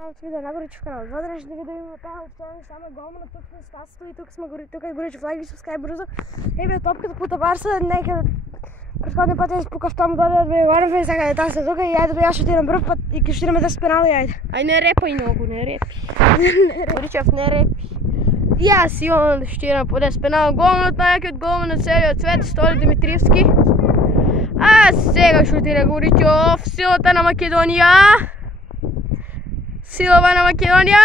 Видео на Горичев канал. Това днешното видео има тази отчаяни само голмана, тук на стасото и тук е Горичев, лайк, subscribe бързо. Ебе, топката по табарса, нека предходния път я спука в том долу да ви говорим, сега е тази тук и айде аз ще отидем пръв път и ще отидем 10 пенали, айде. Ай, не репай много, не репи. Горичев, не репи. И аз имам да ще отидем по 10 пенала. Голманът най-якият голман на целият свет, Столи Димитриевски. А сега ще отиде Горичев, силата на Македония. Силата на Македония!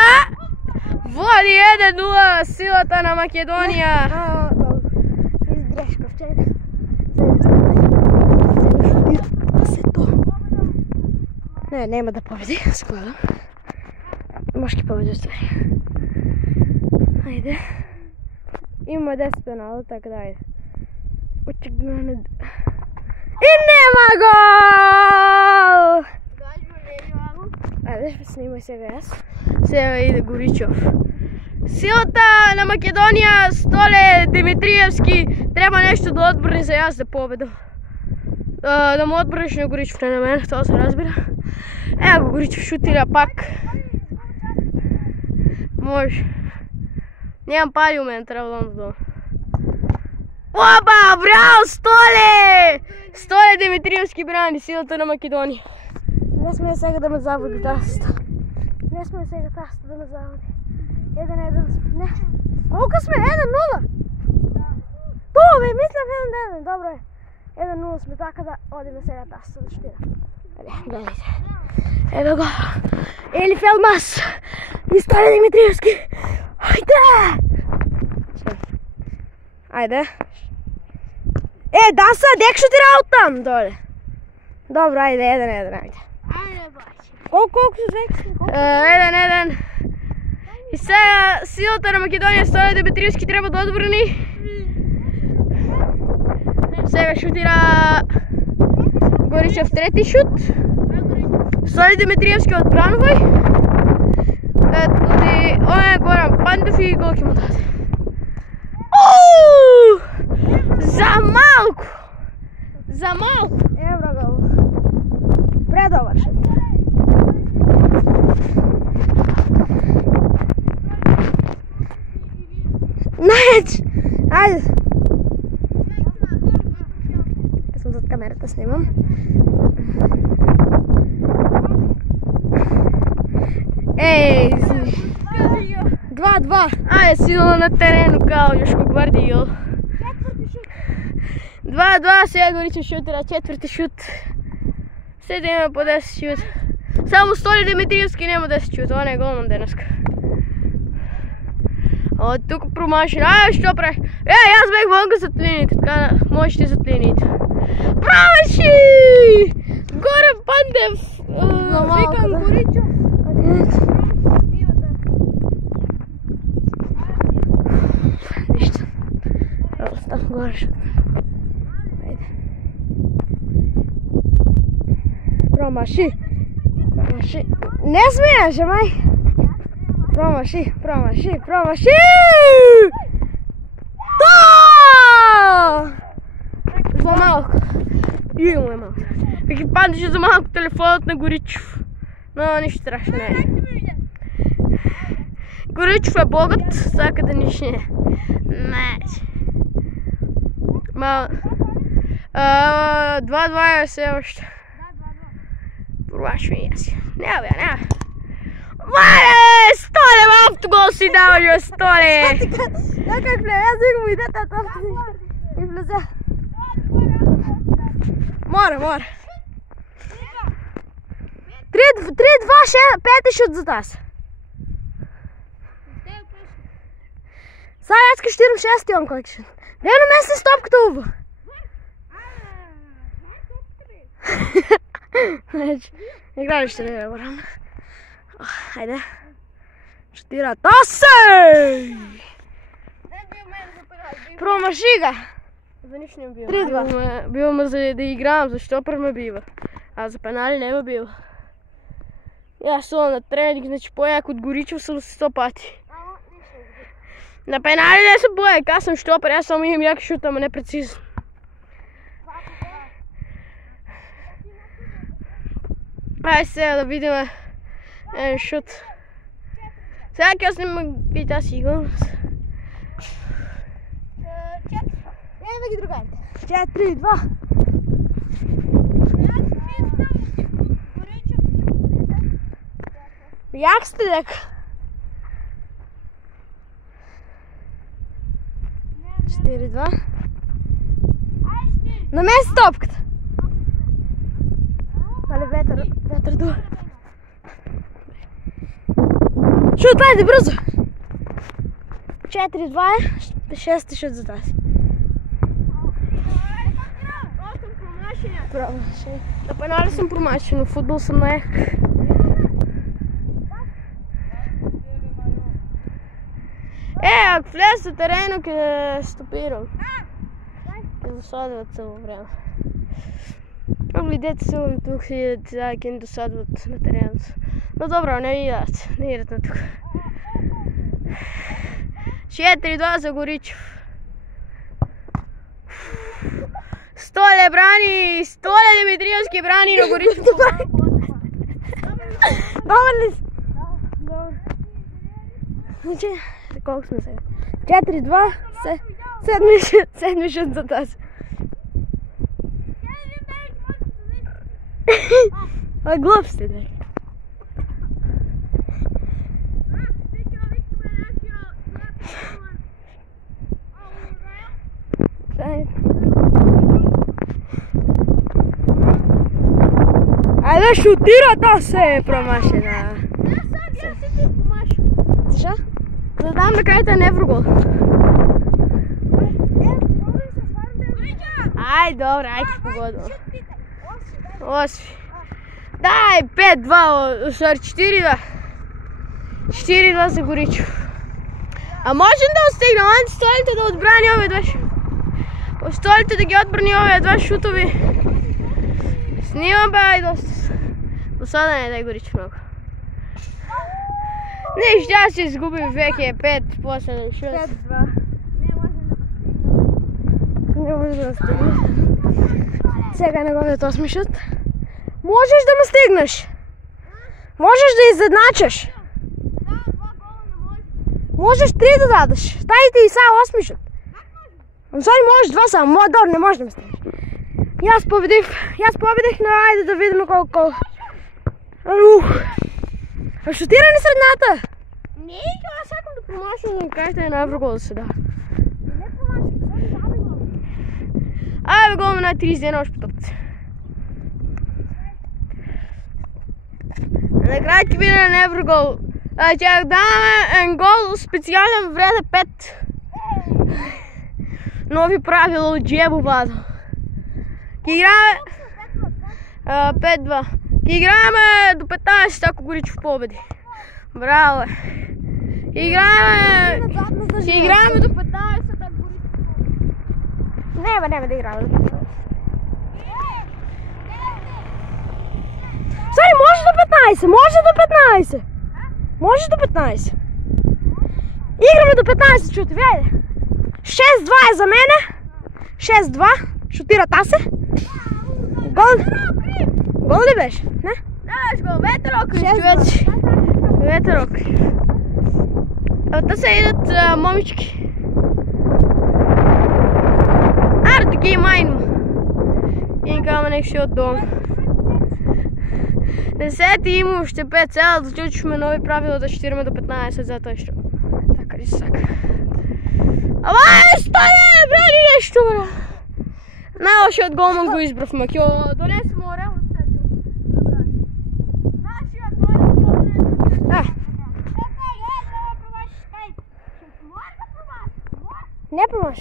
Води 1-0, силата на Македония! Изгрешка вчера. Не, няма да победи, складам. Може ги победи остави. Айде. Има 10 пенала, така да айде. И нема гол! Айде, снимай сега аз. Сега иде Горичев. Силата на Македония, Столе Димитриевски. Трябва нещо да отбрани за аз за победа. Да му отбраниш на Горичев, не на мен, това се разбира. Ево Горичев шутира пак. Може. Нямам пари у мен, трябва да дам. Опа, браво, Столе! Столе Димитриевски брани силата на Македония. Не сме сега да ме заводи тастата. Не сме сега тастата да ме заводи. 1-1. Не. Колко сме? 1-0. Това бе, мислям 1-1. Добро е. 1-0 сме, така да одиме сега тастата да штира. Гледайте. Ето го. Елиф Елмас. И Столи Димитриевски. Айде! Айде. Да са, дек ще тира оттам доле. Добро, айде, 1-1, айде. Колко са 1-1. И сега силата на Македония, Столи Димитриевски трябва да отбрани. Сега шутира Горичев трети шут. Столи Димитриевски отбранувай. Оне Горан Пандев и голки му даде. За малко! За малко! Евро гол. Предобър шут. Найдеш! Айде! Аз съм зад камерата, снимам. Ей! 2-2! Айде, сила на терenu kao Joško Gvardiol. 2-2, сега Горичев шутира четвърти шут. Сега има по 10 шут. Само Столи Димитриевски няма 10 шут, това не е голман денеска. От тук промаши. Що прави? Аз бех вънка зад линиите, така можеш ти зад линиите. Промаши! Горан Пандев! Викам Горичев. Нищо. Став горе. Айде. Промаши. Промаши. Не смееш, май! Промаши, промаши, промаши! За малко. Имаме е малко. Вики падеше за малко телефонът на Горичев. Но нищо страшно не е. Горичев е богът, сака да нищо не е. Ма... 2-2 е все още. Пробаш ми яси. Няма. Мале! Столе, малкото гол си дава, jo, Столе! Да, как влезе, аз да му иде тата и влезе. Мора. 3-2, пети шут за таз. Сега аз ще штирам 6 он колко шут. Не намести стопката уба. Играли ще не морам. Хайде. Штира Тасе! Промаши га! За нищо не бива. 3-2. Бива ме за да играем, защо ме бива. А за пенали не ме бива. И аз съм на тренинг, значи по-як от Горичев съм 100 пъти. На пенали не се боя, аз съм щопер, аз само имам як шут, ама не прецизно. Айде сега да видим Един шут. Сега ќе снимам и тази сигурност. Ева ги другарите. 4-2. Як сте дека? 4-2. Намеси топката. Але ветър духа. Шут, айде бързо. 4-2 е. 6 шут за тази. Промашен. На пенали съм промашен, но в футбол съм наех. Ако влез в терена, ќе стопирам. Ќе досадват цело време. Ако видите силно тук и сега ќе ни досадват на терена. Но добро, не идат на тук. 4-2 за Горичев. Столе брани, Столе Димитриевски брани на Горичев. Добър ли си? Значи, колко сме сега? 4-2, седми шут за тази. А глъв сте, да. Айде шутира, та се промашена. Защо? За да дам на краите на Еврогол. Ай, добре, айде погодно. 8. Дай, 5-2, 4-2. 4-2 за Горичев. А можем да остигнем, ан столите да отбрани овие два. Столите да ги отбрани овие два шутови. Снимам бе, ай доста. Досада не дай Горичев много. Не, ще се изгубим веке 5, после да шут. 5-2. Не може да стигне. Сега не го ето 8 шут. Можеш да ме стигнеш. Можеш да изедначаш. Можеш 3 да дадеш. Ставите и сега 8 шут. Sorry, можеш 2 само. Добре, не можеш да ме стигнеш. И аз победих, но айде да видим колко. Шутиране средната. Не, аз чакам да промашам на краите на Еврогол сега. Не промашам, Абе, гол на 31 още по топката. Накрая ќе биде на Еврогол. Ќе даваме гол специален вреда 5. Нови правила от Джебо Владо. Ќе играме 5-2. Ќе играме до 15, ако Горичев победи. Браво е. Ќе играме до 15, ако Горичев победи. Няма да играме до 15. Сори, може до 15, може до 15. Играме до 15, чуте, айде. 6-2 е за мене. 6-2. Шутира Тасе. Гол ли беше? Не? Да, гол. Ветер окрив. Ветер окрив. Та се идат момички. Аре, таки майно. И каме нещо от дома. 10 има още 5 цяла, да заключихме нови правила да щираме до 15 за той що. Така ли сака. Ама стане, брали нещо, бра! Най-лошият голман го избрах, Макио. Донесем орел от теб. Нашият голман го донесем. Да. Не промаш.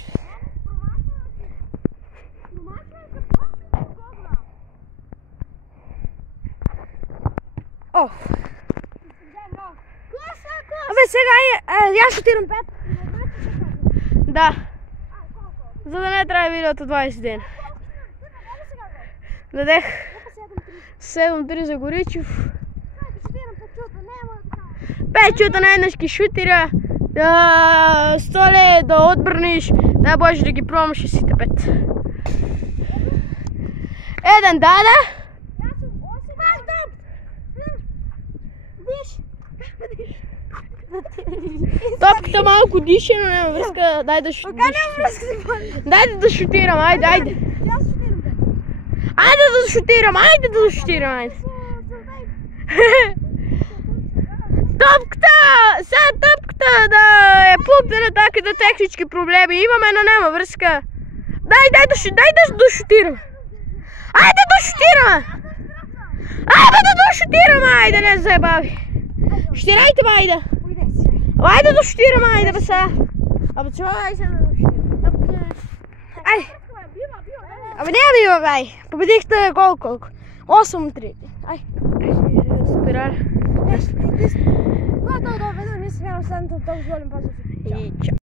О! Абе сега я шутирам 5. Да. За да не трябва видеото 20 дена. Дадех 7-3 за Горичев. 5 чута най-днеш ки шутира. Столе да отбраниш. Дай Боже да ги пробваш и сите 5. Еден даде. Виж! Топката малко дише, но няма връзка. Дай да шутирам. Kaj nema vrske se boli? Дайде да шутирам, айде. Jaz šutiram te. Айде да шутирам, айде. Топката! Сега топката да е пуптена така да технически проблеми имаме, но няма връзка. Дай да шутирам. Айде да шутирам, айде, не заебави. Шутирайте, айде. Айде да шутирам, айде, бе сега. Абе, чува, айде сега да шутирам. Айде. Абе, не бива, бай. Победихте колко? 8-3. Ай. Спирали. Gotovo, vedno nisam ja sam to zvolim pa И чао.